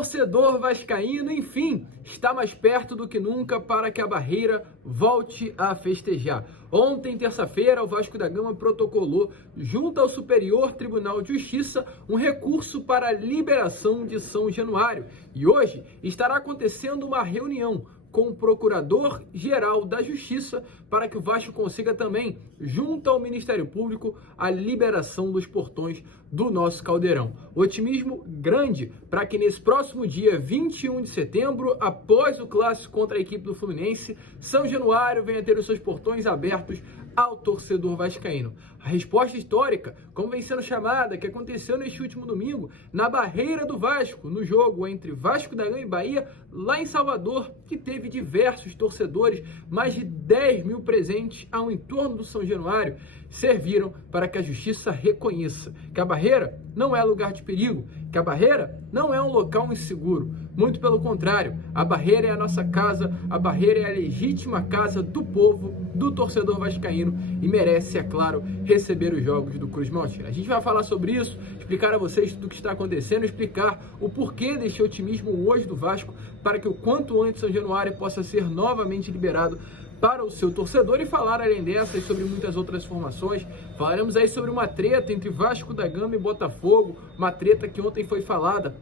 torcedor vascaíno, enfim, está mais perto do que nunca para que a Barreira volte a festejar. Ontem, terça-feira, o Vasco da Gama protocolou, junto ao Superior Tribunal de Justiça, um recurso para a liberação de São Januário. E hoje estará acontecendo uma reunião com o Procurador-Geral da Justiça para que o Vasco consiga também, junto ao Ministério Público, a liberação dos portões do nosso Caldeirão. Otimismo grande para que nesse próximo dia 21 de setembro, após o clássico contra a equipe do Fluminense, São Januário venha ter os seus portões abertos ao torcedor vascaíno. A resposta histórica, como vem sendo chamada, que aconteceu neste último domingo, na Barreira do Vasco, no jogo entre Vasco da Gama e Bahia, lá em Salvador, que teve diversos torcedores, mais de 10 mil presentes ao entorno do São Januário, serviram para que a justiça reconheça que a Barreira não é lugar de perigo, que a Barreira não é um local inseguro. Muito pelo contrário, a Barreira é a nossa casa, a Barreira é a legítima casa do povo, do torcedor vascaíno e merece, é claro, receber os jogos do Cruz Maltina. A gente vai falar sobre isso, explicar a vocês tudo o que está acontecendo, explicar o porquê deste otimismo hoje do Vasco para que o quanto antes São Januário possa ser novamente liberado para o seu torcedor e falar além dessas sobre muitas outras informações. Falaremos aí sobre uma treta entre Vasco da Gama e Botafogo, uma treta que ontem foi falada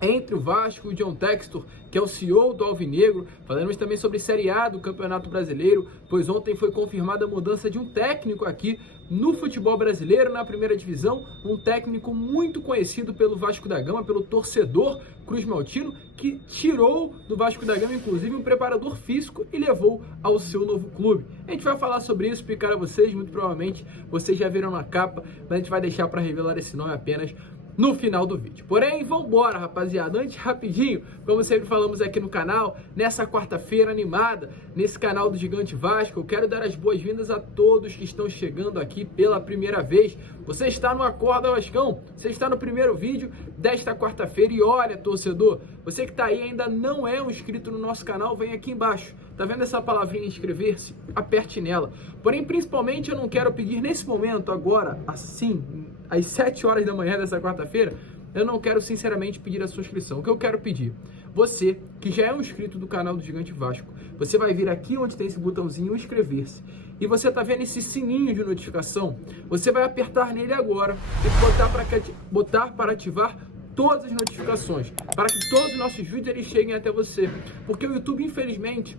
entre o Vasco e o John Textor, que é o CEO do Alvinegro. Falaremos também sobre Série A do Campeonato Brasileiro, pois ontem foi confirmada a mudança de um técnico aqui no futebol brasileiro, na primeira divisão, um técnico muito conhecido pelo Vasco da Gama, pelo torcedor Cruz Maltino, que tirou do Vasco da Gama, inclusive, um preparador físico e levou ao seu novo clube. A gente vai falar sobre isso, explicar a vocês, muito provavelmente vocês já viram na capa, mas a gente vai deixar para revelar esse nome apenas no final do vídeo. Porém, vambora, rapaziada. Antes, rapidinho, como sempre falamos aqui no canal, nessa quarta-feira animada, nesse canal do Gigante Vasco, eu quero dar as boas-vindas a todos que estão chegando aqui pela primeira vez. Você está no Acorda Vascão, você está no primeiro vídeo desta quarta-feira e olha, torcedor, você que está aí ainda não é um inscrito no nosso canal, vem aqui embaixo. Tá vendo essa palavrinha inscrever-se? Aperte nela. Porém, principalmente, eu não quero pedir nesse momento, agora, assim, às 7 horas da manhã dessa quarta-feira, eu não quero sinceramente pedir a sua inscrição. O que eu quero pedir? Você, que já é um inscrito do canal do Gigante Vasco, você vai vir aqui onde tem esse botãozinho inscrever-se. E você tá vendo esse sininho de notificação? Você vai apertar nele agora e botar para ativar todas as notificações, para que todos os nossos vídeos eles cheguem até você. Porque o YouTube, infelizmente,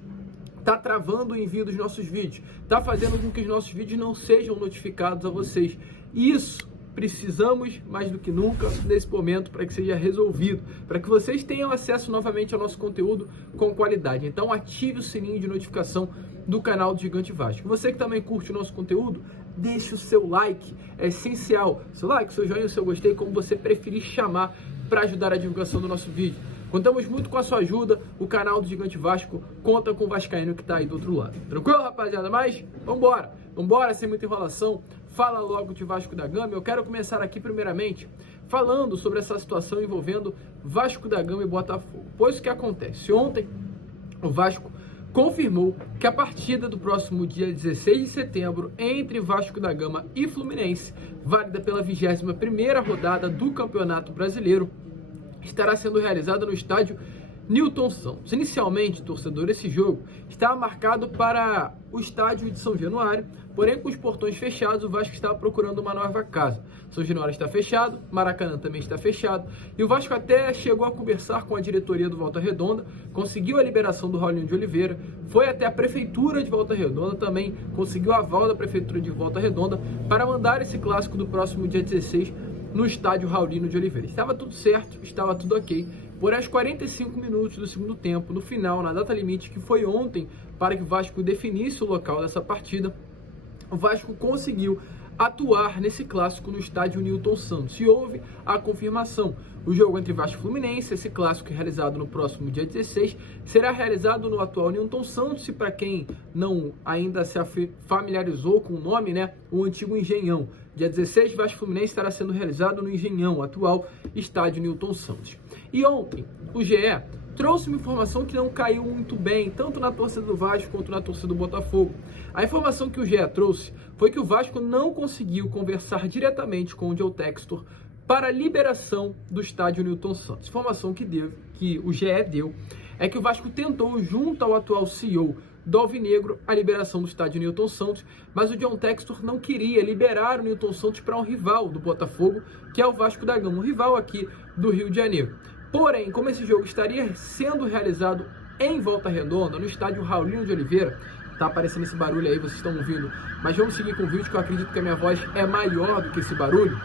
tá travando o envio dos nossos vídeos, tá fazendo com que os nossos vídeos não sejam notificados a vocês. E isso precisamos mais do que nunca nesse momento para que seja resolvido, para que vocês tenham acesso novamente ao nosso conteúdo com qualidade. Então ative o sininho de notificação do canal do Gigante Vasco. Você que também curte o nosso conteúdo, deixe o seu like, é essencial. Seu like, seu joinha, seu gostei, como você preferir chamar, para ajudar a divulgação do nosso vídeo. Contamos muito com a sua ajuda, o canal do Gigante Vasco conta com o vascaíno que está aí do outro lado. Tranquilo, rapaziada? Mas vambora, sem muita enrolação, fala logo de Vasco da Gama. Eu quero começar aqui primeiramente falando sobre essa situação envolvendo Vasco da Gama e Botafogo. Pois o que acontece? Ontem, o Vasco confirmou que a partida do próximo dia 16 de setembro entre Vasco da Gama e Fluminense, válida pela 21ª rodada do Campeonato Brasileiro, estará sendo realizada no estádio Newton Santos. Inicialmente, torcedor, esse jogo estava marcado para o estádio de São Januário, porém com os portões fechados, o Vasco estava procurando uma nova casa. São Januário está fechado, Maracanã também está fechado, e o Vasco até chegou a conversar com a diretoria do Volta Redonda, conseguiu a liberação do Raulinho de Oliveira, foi até a prefeitura de Volta Redonda, também conseguiu a aval da prefeitura de Volta Redonda para mandar esse clássico do próximo dia 16 no estádio Raulino de Oliveira. Estava tudo certo, estava tudo ok. Por aos 45 minutos do segundo tempo, no final, na data limite, que foi ontem, para que o Vasco definisse o local dessa partida, o Vasco conseguiu atuar nesse clássico no estádio Newton Santos. E houve a confirmação. O jogo entre Vasco e Fluminense, esse clássico realizado no próximo dia 16, será realizado no atual Newton Santos, e para quem não ainda se familiarizou com o nome, né, o antigo Engenhão. Dia 16, Vasco e Fluminense estará sendo realizado no Engenhão, atual estádio Newton Santos. E ontem, o GE trouxe uma informação que não caiu muito bem, tanto na torcida do Vasco quanto na torcida do Botafogo. A informação que o GE trouxe foi que o Vasco não conseguiu conversar diretamente com o John Textor para a liberação do estádio Newton Santos. Informação que o GE deu é que o Vasco tentou, junto ao atual CEO do Alvinegro, a liberação do estádio Newton Santos, mas o John Textor não queria liberar o Newton Santos para um rival do Botafogo, que é o Vasco da Gama, um rival aqui do Rio de Janeiro. Porém, como esse jogo estaria sendo realizado em Volta Redonda, no estádio Raulinho de Oliveira, tá aparecendo esse barulho aí, vocês estão ouvindo, mas vamos seguir com o vídeo, que eu acredito que a minha voz é maior do que esse barulho.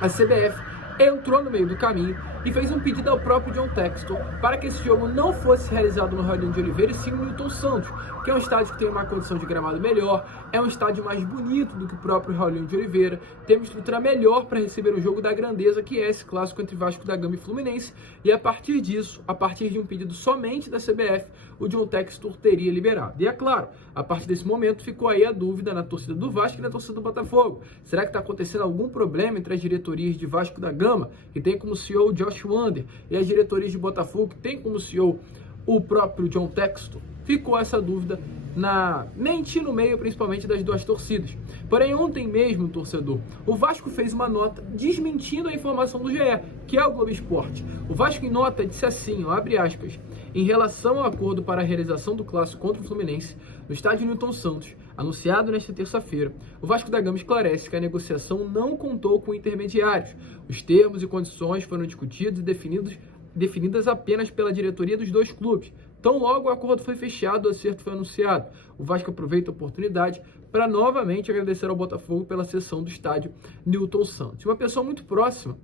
A CBF entrou no meio do caminho e fez um pedido ao próprio John Textor para que esse jogo não fosse realizado no Raulinho de Oliveira e sim no Newton Santos, que é um estádio que tem uma condição de gramado melhor, é um estádio mais bonito do que o próprio Raulinho de Oliveira, tem uma estrutura melhor para receber o jogo da grandeza que é esse clássico entre Vasco da Gama e Fluminense, e a partir disso, a partir de um pedido somente da CBF, o John Textor teria liberado. E é claro, a partir desse momento ficou aí a dúvida na torcida do Vasco e na torcida do Botafogo. Será que está acontecendo algum problema entre as diretorias de Vasco da Gama, que tem como CEO o Josh Wander, e as diretorias de Botafogo, que tem como CEO o próprio John Textor? Ficou essa dúvida na mente e no meio, principalmente das duas torcidas. Porém, ontem mesmo, torcedor, o Vasco fez uma nota desmentindo a informação do GE, que é o Globo Esporte. O Vasco, em nota, disse assim, ó, abre aspas, em relação ao acordo para a realização do clássico contra o Fluminense no estádio Newton Santos, anunciado nesta terça-feira, o Vasco da Gama esclarece que a negociação não contou com intermediários. Os termos e condições foram discutidos e definidas apenas pela diretoria dos dois clubes. Tão logo o acordo foi fechado, o acerto foi anunciado. O Vasco aproveita a oportunidade para novamente agradecer ao Botafogo pela cessão do estádio Newton Santos. Uma pessoa muito próxima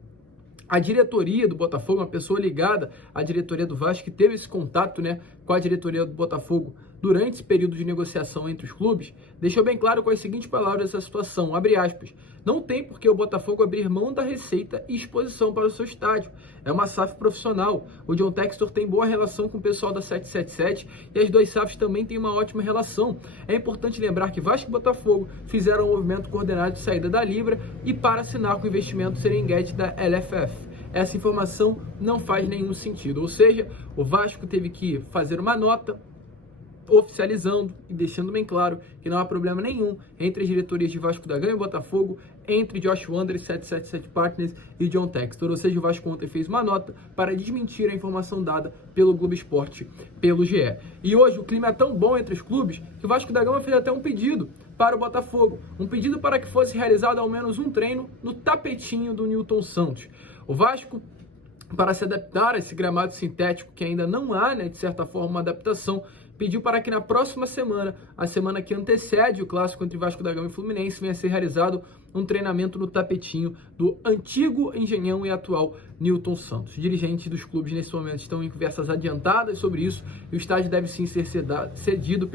à diretoria do Botafogo, uma pessoa ligada à diretoria do Vasco, que teve esse contato, com a diretoria do Botafogo durante esse período de negociação entre os clubes, deixou bem claro com as seguintes palavras essa situação, abre aspas, não tem por que o Botafogo abrir mão da receita e exposição para o seu estádio. É uma SAF profissional. O John Textor tem boa relação com o pessoal da 777 e as duas SAFs também têm uma ótima relação. É importante lembrar que Vasco e Botafogo fizeram um movimento coordenado de saída da Libra e para assinar com o investimento Serengeti da LFF. Essa informação não faz nenhum sentido. Ou seja, o Vasco teve que fazer uma nota oficializando e deixando bem claro que não há problema nenhum entre as diretorias de Vasco da Gama e Botafogo, entre Josh Wander, 777 Partners e John Textor. Ou seja, o Vasco ontem fez uma nota para desmentir a informação dada pelo Globo Esporte, pelo GE. E hoje o clima é tão bom entre os clubes que o Vasco da Gama fez até um pedido para o Botafogo, um pedido para que fosse realizado ao menos um treino no tapetinho do Newton Santos. O Vasco, para se adaptar a esse gramado sintético que ainda não há, de certa forma, uma adaptação, pediu para que na próxima semana, a semana que antecede o clássico entre Vasco da Gama e Fluminense, venha a ser realizado um treinamento no tapetinho do antigo Engenhão e atual Newton Santos. Os dirigentes dos clubes nesse momento estão em conversas adiantadas sobre isso e o estádio deve sim ser cedido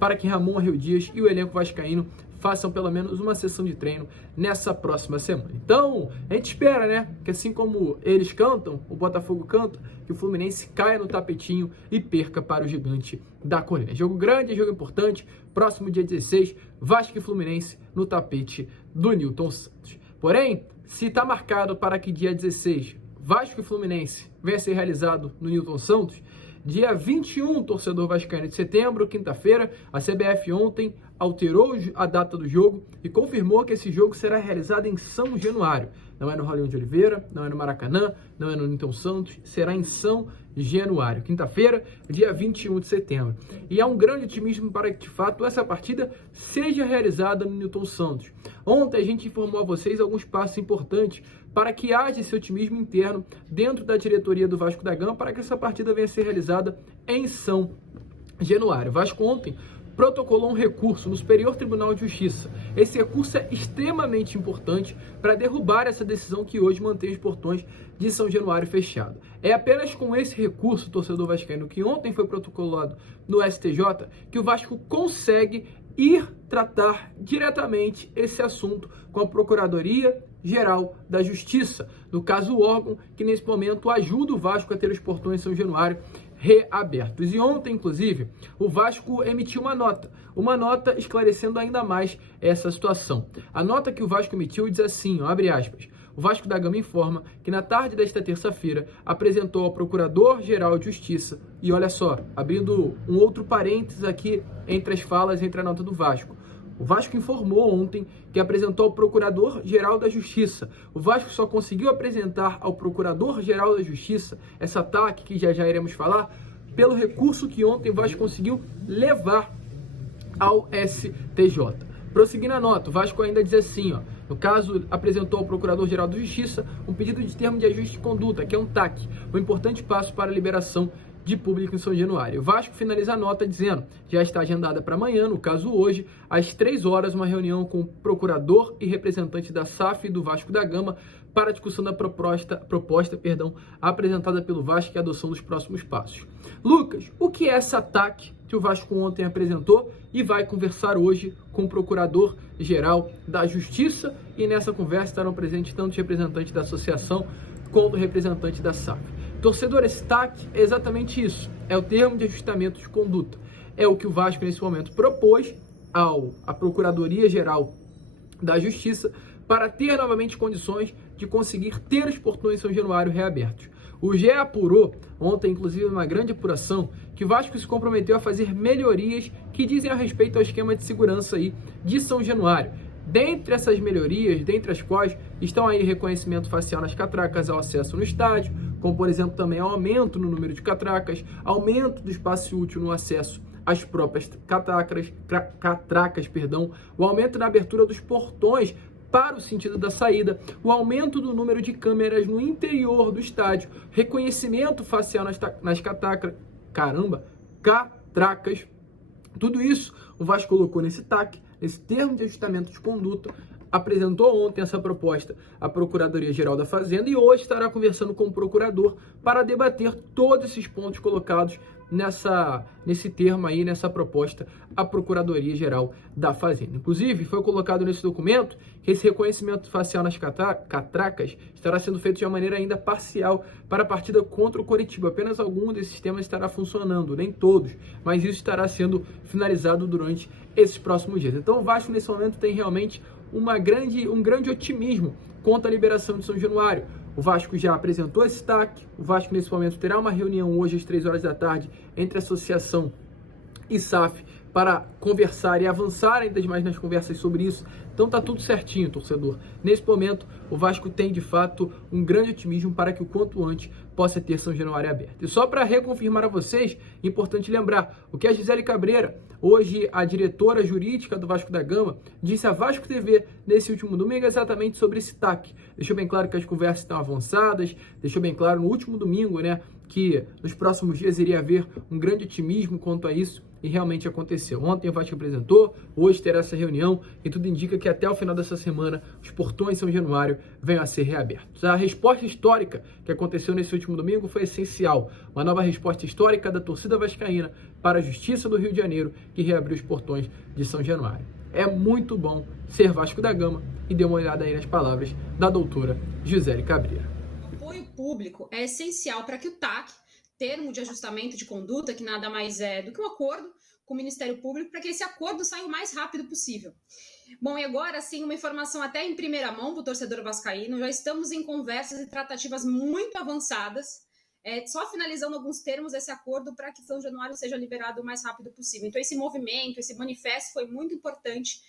para que Ramon Arreu Dias e o elenco vascaíno façam pelo menos uma sessão de treino nessa próxima semana. Então, a gente espera, que assim como eles cantam, o Botafogo canta, que o Fluminense caia no tapetinho e perca para o gigante da colina. Jogo grande, jogo importante, próximo dia 16, Vasco e Fluminense no tapete do Newton Santos. Porém, se está marcado para que dia 16, Vasco e Fluminense venha a ser realizado no Newton Santos, dia 21, torcedor vascaíno de setembro, quinta-feira, a CBF ontem alterou a data do jogo e confirmou que esse jogo será realizado em São Januário. Não é no Raulinho de Oliveira, não é no Maracanã, não é no Newton Santos, será em São Januário. Quinta-feira, dia 21 de setembro. E há um grande otimismo para que, de fato, essa partida seja realizada no Newton Santos. Ontem a gente informou a vocês alguns passos importantes para que haja esse otimismo interno dentro da diretoria do Vasco da Gama para que essa partida venha a ser realizada em São Januário. O Vasco ontem protocolou um recurso no Superior Tribunal de Justiça. Esse recurso é extremamente importante para derrubar essa decisão que hoje mantém os portões de São Januário fechado. É apenas com esse recurso, torcedor vascaíno, que ontem foi protocolado no STJ, que o Vasco consegue ir tratar diretamente esse assunto com a Procuradoria-Geral da Justiça, no caso o órgão que nesse momento ajuda o Vasco a ter os portões de São Januário reabertos. E ontem, inclusive, o Vasco emitiu uma nota esclarecendo ainda mais essa situação. A nota que o Vasco emitiu diz assim, abre aspas, o Vasco da Gama informa que na tarde desta terça-feira apresentou ao Procurador-Geral de Justiça, e olha só, abrindo um outro parênteses aqui entre as falas, entre a nota do Vasco, O Vasco informou ontem que apresentou ao Procurador-Geral da Justiça. O Vasco só conseguiu apresentar ao Procurador-Geral da Justiça essa TAC, que já iremos falar, pelo recurso que ontem o Vasco conseguiu levar ao STJ. Prosseguindo a nota, o Vasco ainda diz assim, ó, no caso, apresentou ao Procurador-Geral da Justiça um pedido de termo de ajuste de conduta, que é um TAC, um importante passo para a liberação de público em São Januário. O Vasco finaliza a nota dizendo, já está agendada para amanhã, no caso hoje, às 3 horas, uma reunião com o procurador e representante da SAF e do Vasco da Gama para a discussão da proposta apresentada pelo Vasco e a adoção dos próximos passos. Lucas, o que é essa TAC que o Vasco ontem apresentou e vai conversar hoje com o Procurador-Geral da Justiça, e nessa conversa estarão presentes tanto os representantes da associação quanto o representante da SAF. Torcedor, esse TAC é exatamente isso, é o termo de ajustamento de conduta. É o que o Vasco nesse momento propôs à Procuradoria-Geral da Justiça para ter novamente condições de conseguir ter os portões São Januário reabertos. O GE apurou, ontem inclusive uma grande apuração, que o Vasco se comprometeu a fazer melhorias que dizem a respeito ao esquema de segurança aí de São Januário. Dentre essas melhorias, dentre as quais estão aí reconhecimento facial nas catracas ao acesso no estádio, como por exemplo também aumento no número de catracas, aumento do espaço útil no acesso às próprias catracas, o aumento na abertura dos portões para o sentido da saída, o aumento do número de câmeras no interior do estádio, reconhecimento facial nas catracas, tudo isso o Vasco colocou nesse TAC, esse termo de ajustamento de conduta, apresentou ontem essa proposta à Procuradoria-Geral da Fazenda e hoje estará conversando com o procurador para debater todos esses pontos colocados nesse termo aí, nessa proposta à Procuradoria-Geral da Fazenda. Inclusive, foi colocado nesse documento que esse reconhecimento facial nas catracas estará sendo feito de uma maneira ainda parcial para a partida contra o Coritiba. Apenas algum desses sistemas estará funcionando, nem todos, mas isso estará sendo finalizado durante esses próximos dias. Então, o Vasco, nesse momento, tem realmente um grande otimismo quanto à liberação de São Januário. O Vasco já apresentou esse TAC, o Vasco nesse momento terá uma reunião hoje às 3 horas da tarde entre a associação e SAF para conversar e avançar ainda mais nas conversas sobre isso. Então tá tudo certinho, torcedor. Nesse momento, o Vasco tem de fato um grande otimismo para que o quanto antes possa ter São Januário aberto. E só para reconfirmar a vocês, importante lembrar, o que a Gisele Cabreira, hoje a diretora jurídica do Vasco da Gama, disse à Vasco TV nesse último domingo exatamente sobre esse TAC. Deixou bem claro que as conversas estão avançadas, deixou bem claro no último domingo, né, que nos próximos dias iria haver um grande otimismo quanto a isso, e realmente aconteceu. Ontem o Vasco apresentou, hoje terá essa reunião e tudo indica que até o final dessa semana os portões São Januário venham a ser reabertos. A resposta histórica que aconteceu nesse último domingo foi essencial. Uma nova resposta histórica da torcida vascaína para a Justiça do Rio de Janeiro, que reabriu os portões de São Januário. É muito bom ser Vasco da Gama e dê uma olhada aí nas palavras da doutora Gisele Cabreira. O apoio público é essencial para que o TAC, termo de ajustamento de conduta, que nada mais é do que um acordo com o Ministério Público, para que esse acordo saia o mais rápido possível. Bom, e agora, sim, uma informação até em primeira mão para o torcedor vascaíno, já estamos em conversas e tratativas muito avançadas, só finalizando alguns termos desse acordo para que São Januário seja liberado o mais rápido possível. Então, esse movimento, esse manifesto foi muito importante.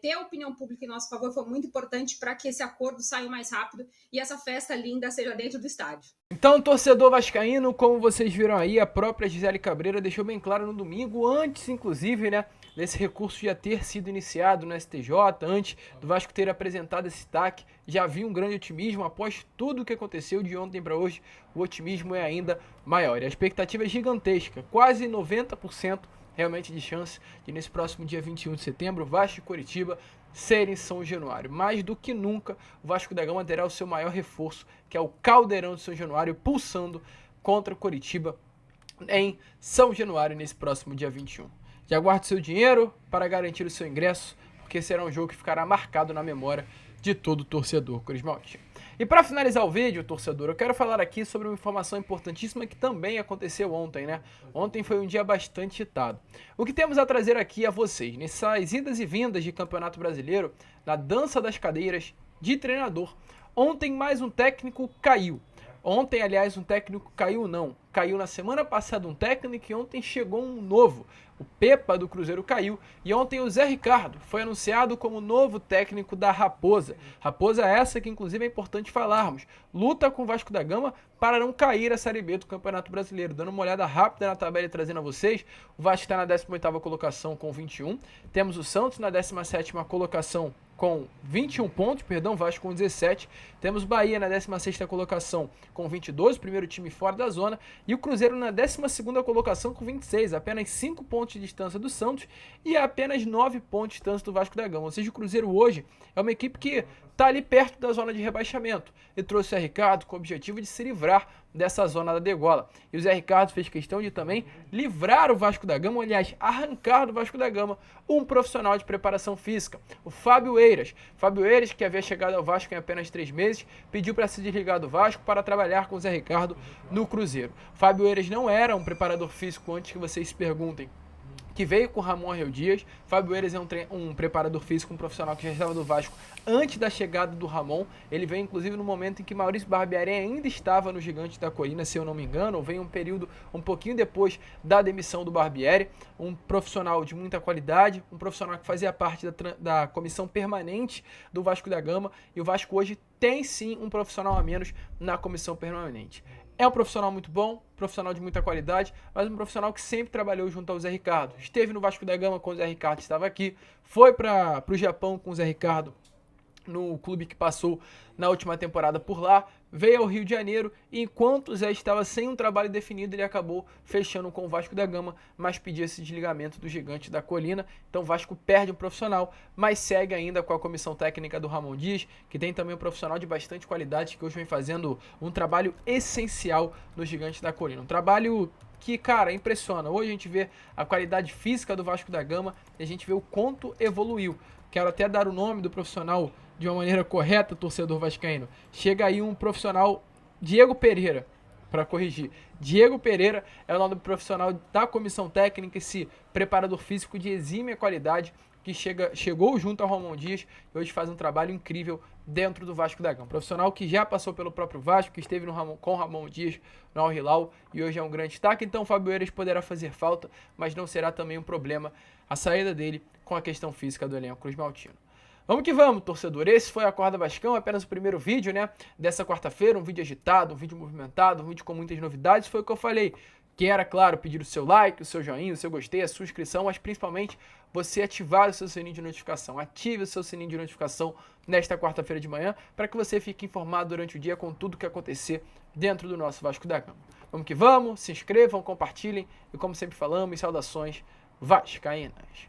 Ter a opinião pública em nosso favor foi muito importante para que esse acordo saia mais rápido e essa festa linda seja dentro do estádio. Então, torcedor vascaíno, como vocês viram aí, a própria Gisele Cabreira deixou bem claro no domingo, antes inclusive, né, desse recurso já ter sido iniciado no STJ, antes do Vasco ter apresentado esse TAC, já havia um grande otimismo. Após tudo o que aconteceu de ontem para hoje, o otimismo é ainda maior. E a expectativa é gigantesca, quase 90% realmente de chance de nesse próximo dia 21 de setembro, Vasco e Coritiba serem São Januário. Mais do que nunca, o Vasco da Gama terá o seu maior reforço, que é o Caldeirão de São Januário, pulsando contra o Coritiba em São Januário nesse próximo dia 21. Já guarde seu dinheiro para garantir o seu ingresso, porque será um jogo que ficará marcado na memória de todo torcedor corismaltino. E para finalizar o vídeo, torcedor, eu quero falar aqui sobre uma informação importantíssima que também aconteceu ontem, né? Ontem foi um dia bastante agitado. O que temos a trazer aqui a vocês, nessas idas e vindas de Campeonato Brasileiro, na dança das cadeiras de treinador, ontem mais um técnico caiu. Ontem, aliás, um técnico caiu não. Caiu na semana passada um técnico e ontem chegou um novo. O Pepa do Cruzeiro caiu e ontem o Zé Ricardo foi anunciado como novo técnico da Raposa. Raposa essa que inclusive é importante falarmos. Luta com o Vasco da Gama para não cair a Série B do Campeonato Brasileiro. Dando uma olhada rápida na tabela e trazendo a vocês, o Vasco está na 18ª colocação com 21. Temos o Santos na 17ª colocação com 21 pontos, Vasco com 17. Temos Bahia na 16ª colocação com 22, primeiro time fora da zona. E o Cruzeiro na 12ª colocação com 26, apenas 5 pontos de distância do Santos e apenas 9 pontos de distância do Vasco da Gama. Ou seja, o Cruzeiro hoje é uma equipe que está ali perto da zona de rebaixamento. E trouxe o Zé Ricardo com o objetivo de se livrar dessa zona da degola. E o Zé Ricardo fez questão de também livrar o Vasco da Gama, aliás, arrancar do Vasco da Gama um profissional de preparação física, o Fábio Eiras. Fábio Eiras, que havia chegado ao Vasco em apenas 3 meses, pediu para se desligar do Vasco para trabalhar com o Zé Ricardo no Cruzeiro. Fábio Eiras não era um preparador físico, antes que vocês se perguntem, que veio com Ramon Arreu Dias. Fábio Eiras é um preparador físico, um profissional que já estava do Vasco antes da chegada do Ramon. Ele veio inclusive no momento em que Maurício Barbieri ainda estava no Gigante da Colina, se eu não me engano, ou veio um período um pouquinho depois da demissão do Barbieri. Um profissional de muita qualidade, um profissional que fazia parte da comissão permanente do Vasco da Gama, e o Vasco hoje tem sim um profissional a menos na comissão permanente. É um profissional muito bom, profissional de muita qualidade, mas um profissional que sempre trabalhou junto ao Zé Ricardo. Esteve no Vasco da Gama quando o Zé Ricardo estava aqui, foi para o Japão com o Zé Ricardo no clube que passou na última temporada por lá, veio ao Rio de Janeiro e enquanto o Zé estava sem um trabalho definido, ele acabou fechando com o Vasco da Gama, mas pediu esse desligamento do Gigante da Colina. Então o Vasco perde um profissional, mas segue ainda com a comissão técnica do Ramon Dias, que tem também um profissional de bastante qualidade, que hoje vem fazendo um trabalho essencial no Gigante da Colina. Um trabalho que, cara, impressiona. Hoje a gente vê a qualidade física do Vasco da Gama e a gente vê o quanto evoluiu. Quero até dar o nome do profissional de uma maneira correta, torcedor vascaíno. Chega aí um profissional, Diego Pereira, para corrigir. Diego Pereira é o nome do profissional da comissão técnica, esse preparador físico de exímia qualidade, que chegou junto ao Ramon Dias e hoje faz um trabalho incrível dentro do Vasco da Gama. Profissional que já passou pelo próprio Vasco, que esteve com o Ramon Dias no Al Hilal e hoje é um grande destaque. Então o Fábio Eiras poderá fazer falta, mas não será também um problema a saída dele com a questão física do elenco cruzmaltino. Vamos que vamos, torcedor. Esse foi a Acorda Vascão, apenas o primeiro vídeo, né, dessa quarta-feira, um vídeo agitado, um vídeo movimentado, um vídeo com muitas novidades. Foi o que eu falei. Quero, claro, pedir o seu like, o seu joinha, o seu gostei, a sua inscrição, mas principalmente você ativar o seu sininho de notificação. Ative o seu sininho de notificação nesta quarta-feira de manhã para que você fique informado durante o dia com tudo que acontecer dentro do nosso Vasco da Gama. Vamos que vamos, se inscrevam, compartilhem e, como sempre falamos, saudações vascaínas.